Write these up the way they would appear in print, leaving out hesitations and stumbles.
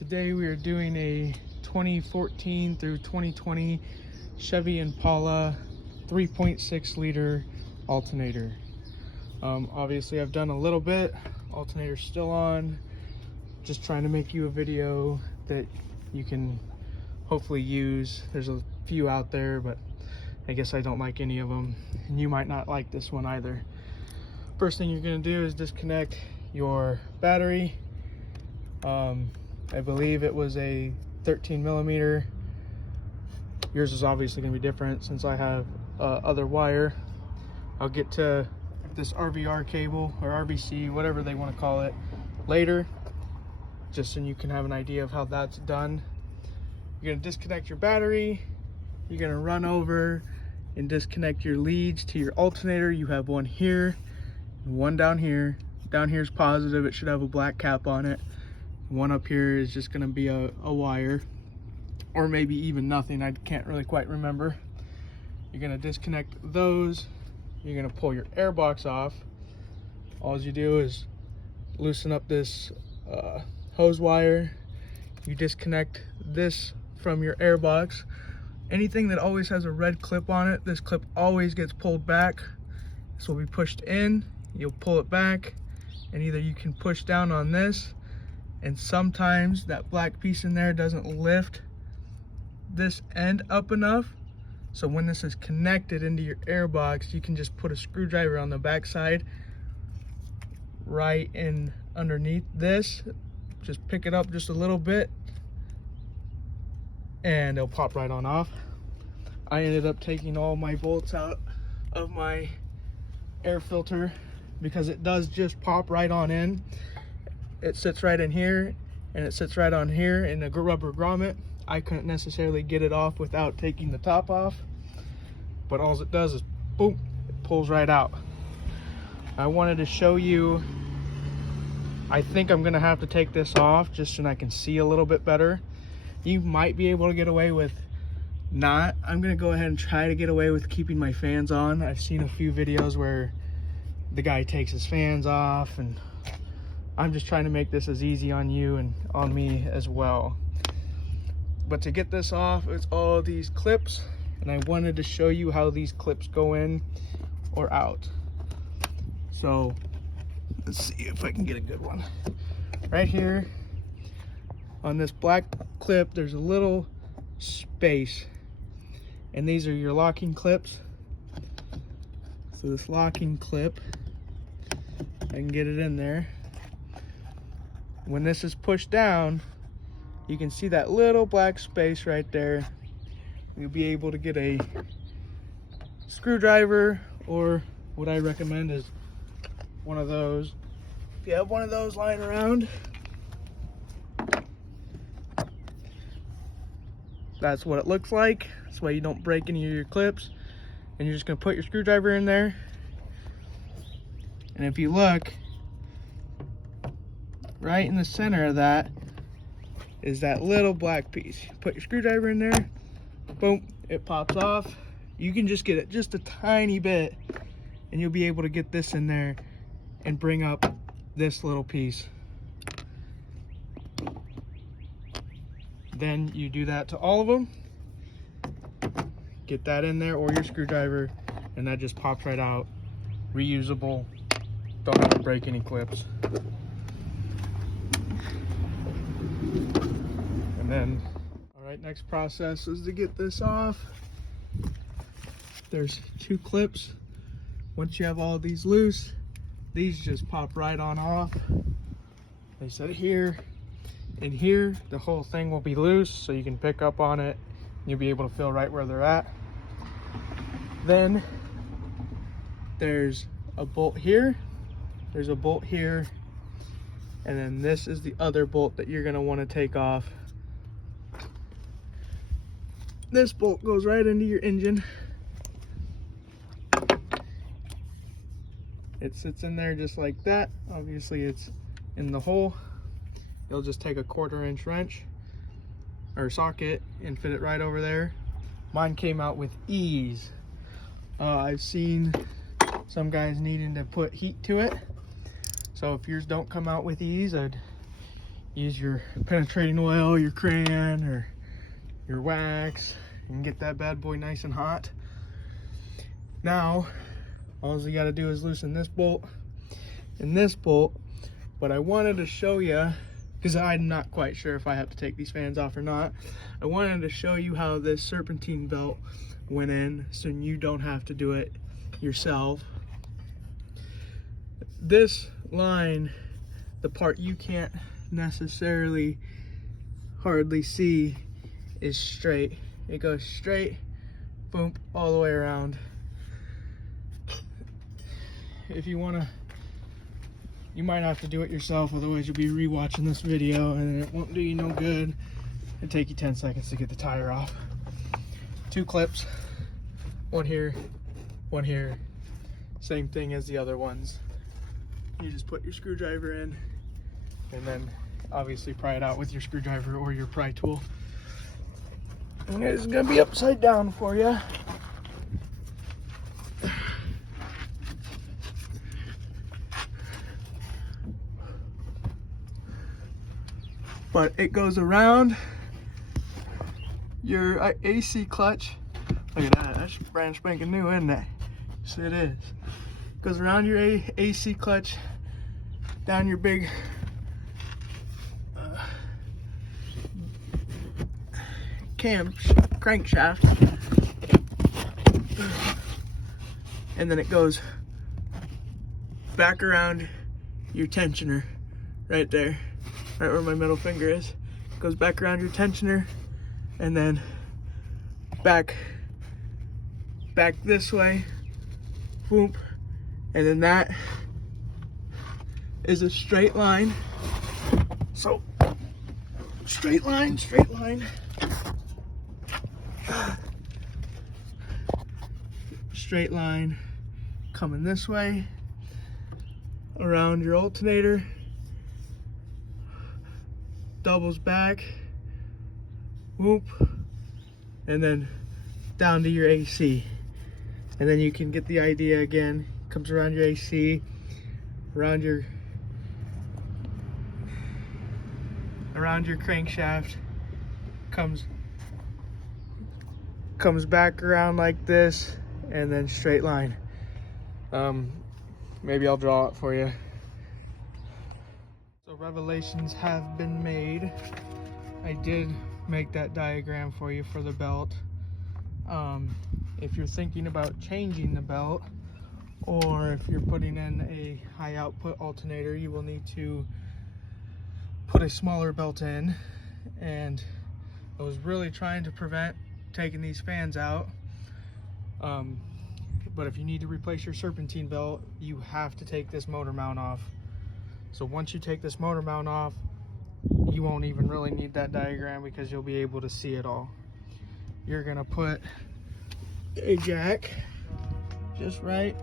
Today we are doing a 2014 through 2020 Chevy Impala 3.6 liter alternator. Obviously I've done a little bit, alternator's still on, just trying to make you a video that you can hopefully use. There's a few out there, but I guess I don't like any of them, and you might not like this one either. First thing you're going to do is disconnect your battery. I believe it was a 13 millimeter. Yours is obviously going to be different since I have other wire. I'll get to this RVR cable or RVC, whatever they want to call it, later, just so you can have an idea of how that's done. You're going to disconnect your battery. You're going to run over and disconnect your leads to your alternator. You have one here and one down here. Down here is positive, it should have a black cap on it. One up here is just going to be a wire, or maybe even nothing. I can't really quite remember. You're going to disconnect those. You're going to pull your air box off. All you do is loosen up this hose wire. You disconnect this from your air box. Anything that always has a red clip on it, this clip always gets pulled back. This will be pushed in, you'll pull it back, and either you can push down on this, and sometimes that black piece in there doesn't lift this end up enough, so when this is connected into your air box, you can just put a screwdriver on the back side right in underneath this, just pick it up just a little bit, and it'll pop right on off. I ended up taking all my bolts out of my air filter because it does just pop right on in. It sits right in here and it sits right on here in a rubber grommet. I couldn't necessarily get it off without taking the top off, but all it does is boom, it pulls right out. I wanted to show you, I think I'm gonna have to take this off just so I can see a little bit better. You might be able to get away with not. I'm gonna go ahead and try to get away with keeping my fans on. I've seen a few videos where the guy takes his fans off, and I'm just trying to make this as easy on you and on me as well. But to get this off, it's all these clips, and I wanted to show you how these clips go in or out. So let's see if I can get a good one. Right here on this black clip, there's a little space, and these are your locking clips. So this locking clip, I can get it in there. When this is pushed down, you can see that little black space right there. You'll be able to get a screwdriver, or what I recommend is one of those. If you have one of those lying around, that's what it looks like. That's why you don't break any of your clips. And you're just gonna put your screwdriver in there. And if you look, right in the center of that is that little black piece. Put your screwdriver in there, boom, it pops off. You can just get it just a tiny bit, and you'll be able to get this in there and bring up this little piece. Then you do that to all of them. Get that in there, or your screwdriver, and that just pops right out. Reusable. Don't have to break any clips. And then, all right, next process is to get this off. There's two clips. Once you have all of these loose, these just pop right on off. They sit here and here. The whole thing will be loose, so you can pick up on it. You'll be able to feel right where they're at. Then there's a bolt here, there's a bolt here, and then this is the other bolt that you're going to want to take off. This bolt goes right into your engine. It sits in there just like that. Obviously it's in the hole. You'll just take a 1/4 inch wrench or socket and fit it right over there. Mine came out with ease. I've seen some guys needing to put heat to it, so if yours don't come out with ease, use your penetrating oil, your crayon, or your wax, and get that bad boy nice and hot. Now, all you gotta do is loosen this bolt and this bolt. But I wanted to show you, because I'm not quite sure if I have to take these fans off or not, I wanted to show you how this serpentine belt went in so you don't have to do it yourself. This line, the part you can't necessarily hardly see, is straight. It goes straight, boom, all the way around. If you want to, you might have to do it yourself, otherwise you'll be rewatching this video and it won't do you no good. It'll take you 10 seconds to get the tire off. 2 clips, one here, one here. Same thing as the other ones. You just put your screwdriver in and then obviously pry it out with your screwdriver or your pry tool. And it's gonna be upside down for you. But it goes around your AC clutch. Look at that, that's brand spanking new, isn't it? Yes, it is. It goes around your AC clutch, down your big crankshaft, and then it goes back around your tensioner right there, right where my middle finger is. It goes back around your tensioner and then back this way, boom, and then that is a straight line. So straight line, straight line coming this way around your alternator, doubles back, whoop, and then down to your AC. And then you can get the idea again. Comes around your AC, around your crankshaft, comes back around like this, and then straight line. Maybe I'll draw it for you. So revelations have been made. I did make that diagram for you for the belt. If you're thinking about changing the belt, or if you're putting in a high output alternator, you will need to put a smaller belt in. And I was really trying to prevent taking these fans out. But if you need to replace your serpentine belt, you have to take this motor mount off. So once you take this motor mount off, you won't even really need that diagram because you'll be able to see it all. You're gonna put a jack just right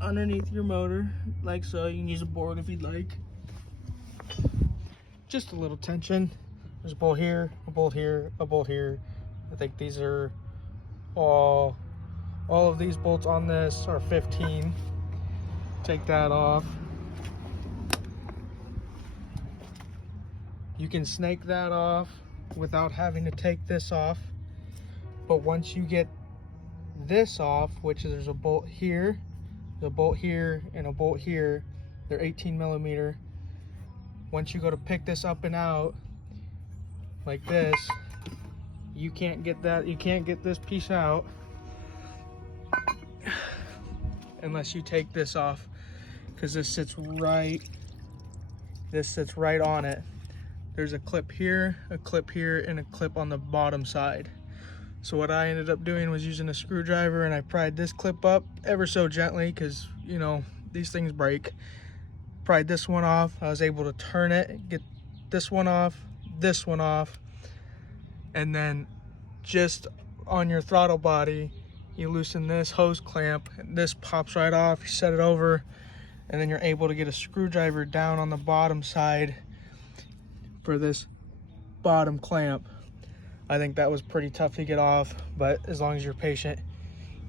underneath your motor, like so. You can use a board if you'd like. Just a little tension. There's a bolt here, a bolt here, a bolt here. I think these are all of these bolts on this are 15. Take that off. You can snake that off without having to take this off. But once you get this off, which is there's a bolt here, and a bolt here, they're 18 millimeter. Once you go to pick this up and out like this, you can't get this piece out unless you take this off, because this sits right on it. There's a clip here, and a clip on the bottom side. So what I ended up doing was using a screwdriver, and I pried this clip up ever so gently, because you know these things break. Pried this one off. I was able to turn it, get this one off, and then just on your throttle body, you loosen this hose clamp, and this pops right off. You set it over, and then you're able to get a screwdriver down on the bottom side for this bottom clamp. I think that was pretty tough to get off, but as long as you're patient,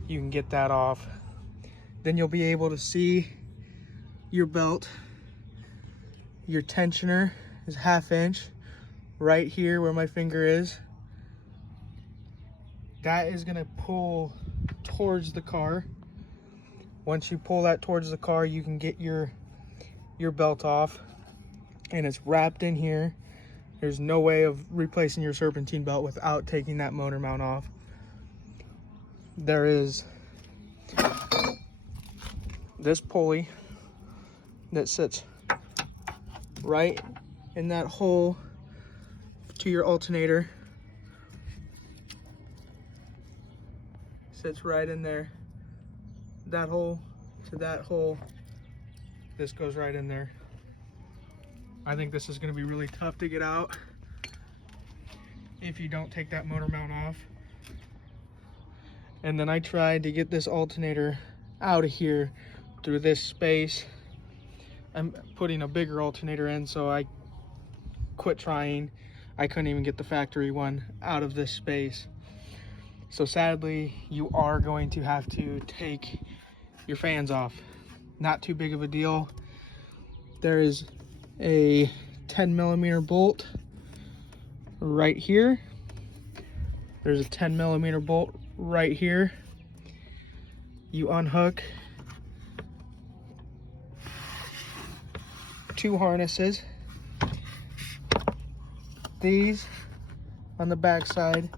you can get that off. Then you'll be able to see your belt, your tensioner, is 1/2 inch right here where my finger is. That is gonna pull towards the car. Once you pull that towards the car, you can get your belt off, and it's wrapped in here. There's no way of replacing your serpentine belt without taking that motor mount off. There is this pulley that sits right in that hole to your alternator. Sits right in there. That hole to that hole. This goes right in there. I think this is going to be really tough to get out if you don't take that motor mount off. And then I tried to get this alternator out of here through this space. I'm putting a bigger alternator in, so I quit trying. I couldn't even get the factory one out of this space. So sadly, you are going to have to take your fans off. Not too big of a deal. There is a 10mm bolt right here. There's a 10mm bolt right here. You unhook 2 harnesses. These on the back side,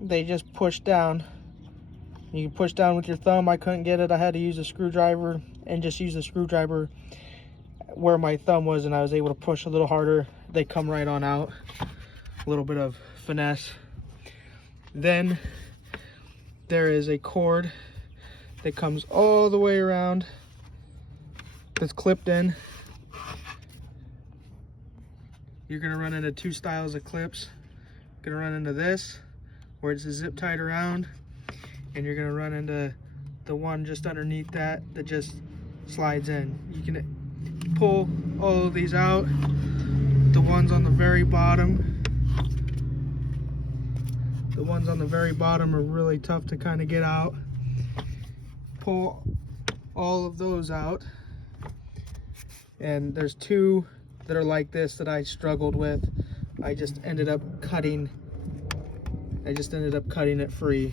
they just push down. You can push down with your thumb. I couldn't get it. I had to use a screwdriver and just use the screwdriver where my thumb was, and I was able to push a little harder. They come right on out. A little bit of finesse. Then there is a cord that comes all the way around that's clipped in. You're gonna run into 2 styles of clips. You're gonna run into this, where it's zip tied around, and you're gonna run into the one just underneath that just slides in. You can pull all of these out. The ones on the very bottom, are really tough to kind of get out. Pull all of those out, and there's 2 that are like this that I struggled with. I just ended up cutting it free.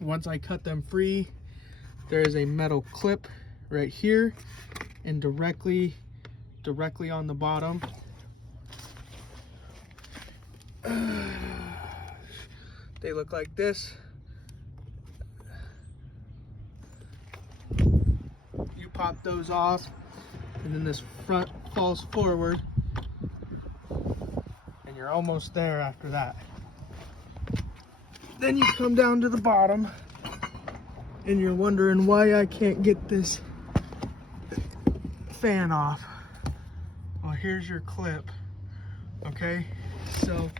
Once I cut them free, there is a metal clip right here and directly on the bottom. They look like this. You pop those off, and then this front falls forward, and you're almost there after that. Then you come down to the bottom, and you're wondering why I can't get this fan off. Well, here's your clip. Okay, so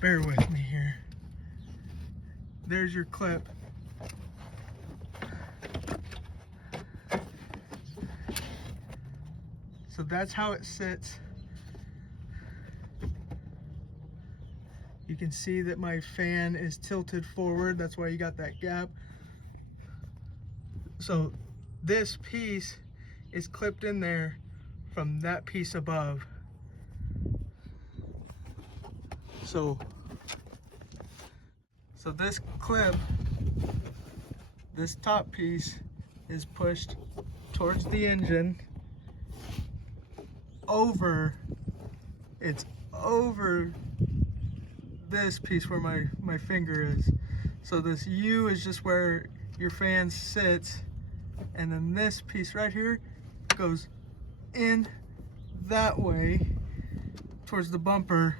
bear with me here. There's your clip. So that's how it sits. You can see that my fan is tilted forward. That's why you got that gap. So this piece is clipped in there from that piece above. So this clip, this top piece is pushed towards the engine. It's over this piece where my finger is. So this U is just where your fan sits, and then this piece right here goes in that way towards the bumper,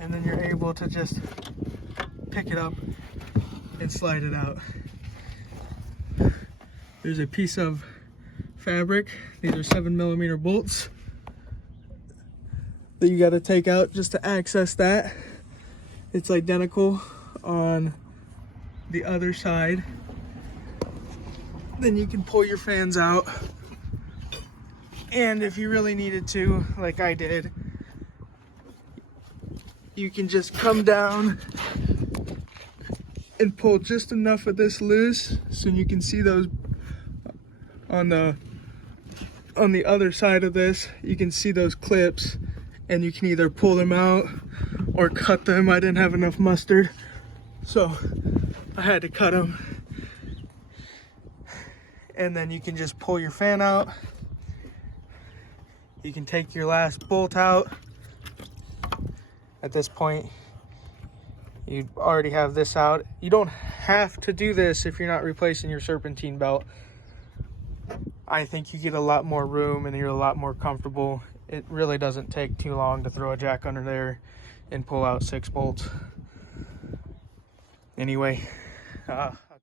and then you're able to just pick it up and slide it out. There's a piece of fabric. These are 7mm bolts that you got to take out just to access that. It's identical on the other side. Then you can pull your fans out, and if you really needed to, like I did, you can just come down and pull just enough of this loose so you can see those on the other side of this. You can see those clips, and you can either pull them out or cut them. I didn't have enough mustard, so I had to cut them. And then you can just pull your fan out. You can take your last bolt out. At this point, you already have this out. You don't have to do this if you're not replacing your serpentine belt. I think you get a lot more room and you're a lot more comfortable. It really doesn't take too long to throw a jack under there and pull out 6 bolts. Anyway,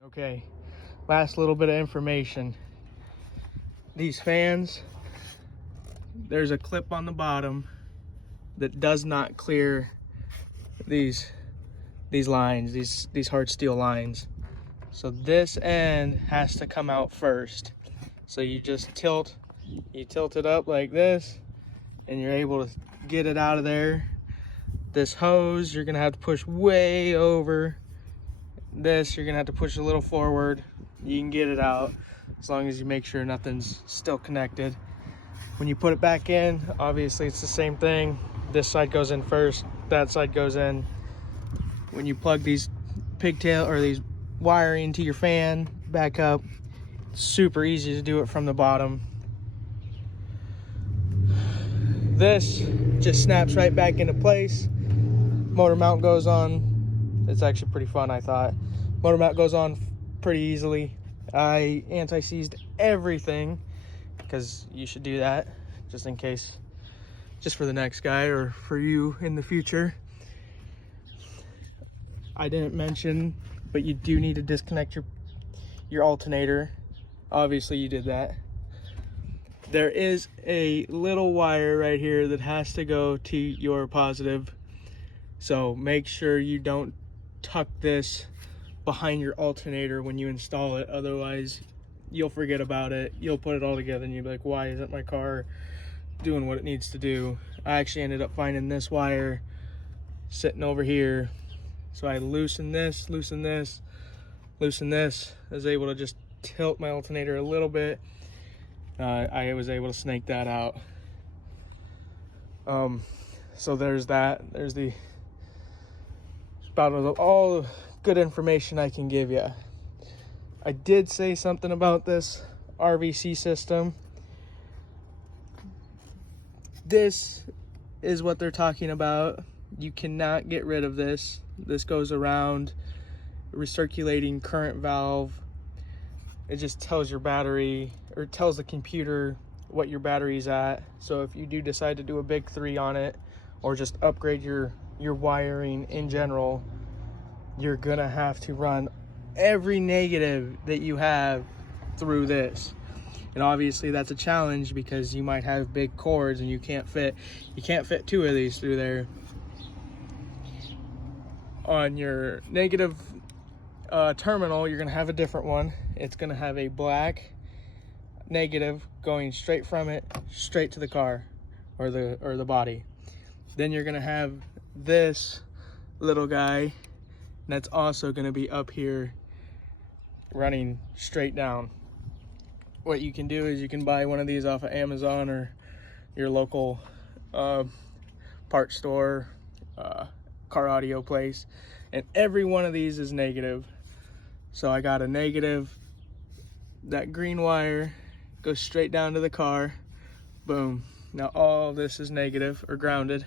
okay, last little bit of information. These fans, there's a clip on the bottom that does not clear these lines, these hard steel lines. So this end has to come out first. So you just tilt it up like this, and you're able to get it out of there. This hose, you're gonna have to push way over. This, you're gonna have to push a little forward. You can get it out as long as you make sure nothing's still connected. When you put it back in, obviously it's the same thing. This side goes in first, that side goes in. When you plug these pigtail or these wiring to your fan back up, super easy to do it from the bottom. This just snaps right back into place. Motor mount goes on. It's actually pretty fun, I thought. Motor mount goes on pretty easily. I anti-seized everything because you should do that just in case, just for the next guy or for you in the future. I didn't mention, but you do need to disconnect your alternator. Obviously you did that. There is a little wire right here that has to go to your positive. So make sure you don't tuck this behind your alternator when you install it. Otherwise you'll forget about it. You'll put it all together and you'll be like, why isn't my car doing what it needs to do? I actually ended up finding this wire sitting over here. So I loosen this, loosen this, loosen this. I was able to just tilt my alternator a little bit. I was able to snake that out. So there's that. There's about all the good information I can give you. I did say something about this RVC system. This is what they're talking about. You cannot get rid of this. This goes around recirculating current valve. It just tells your battery, or tells the computer what your battery's at. So if you do decide to do a big 3 on it, or just upgrade your wiring in general, you're gonna have to run every negative that you have through this. And obviously that's a challenge because you might have big cords and you can't fit 2 of these through there. On your negative terminal, you're gonna have a different one. It's gonna have a black negative going straight from it straight to the car or the body. Then you're gonna have this little guy that's also gonna be up here running straight down. What you can do is you can buy one of these off of Amazon or your local parts store, car audio place, and every one of these is negative. So I got a negative. That green wire goes straight down to the car. Boom. Now all this is negative or grounded.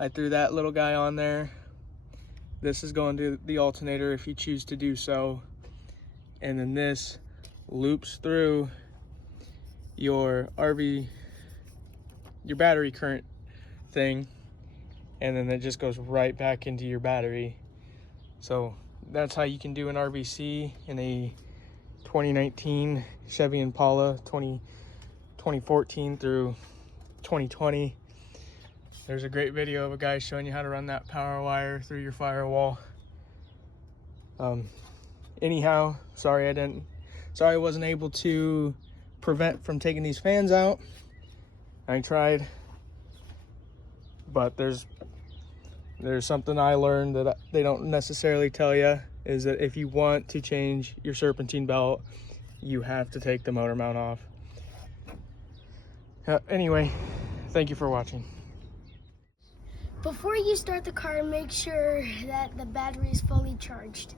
I threw that little guy on there. This is going to the alternator if you choose to do so. And then this loops through your your battery current thing, and then it just goes right back into your battery. So that's how you can do an RVC in a 2019 Chevy Impala 2014 through 2020. There's a great video of a guy showing you how to run that power wire through your firewall. Anyhow, sorry I wasn't able to prevent from taking these fans out. I tried, but there's There's something I learned that they don't necessarily tell you, is that if you want to change your serpentine belt, you have to take the motor mount off. Anyway, thank you for watching. Before you start the car, make sure that the battery is fully charged.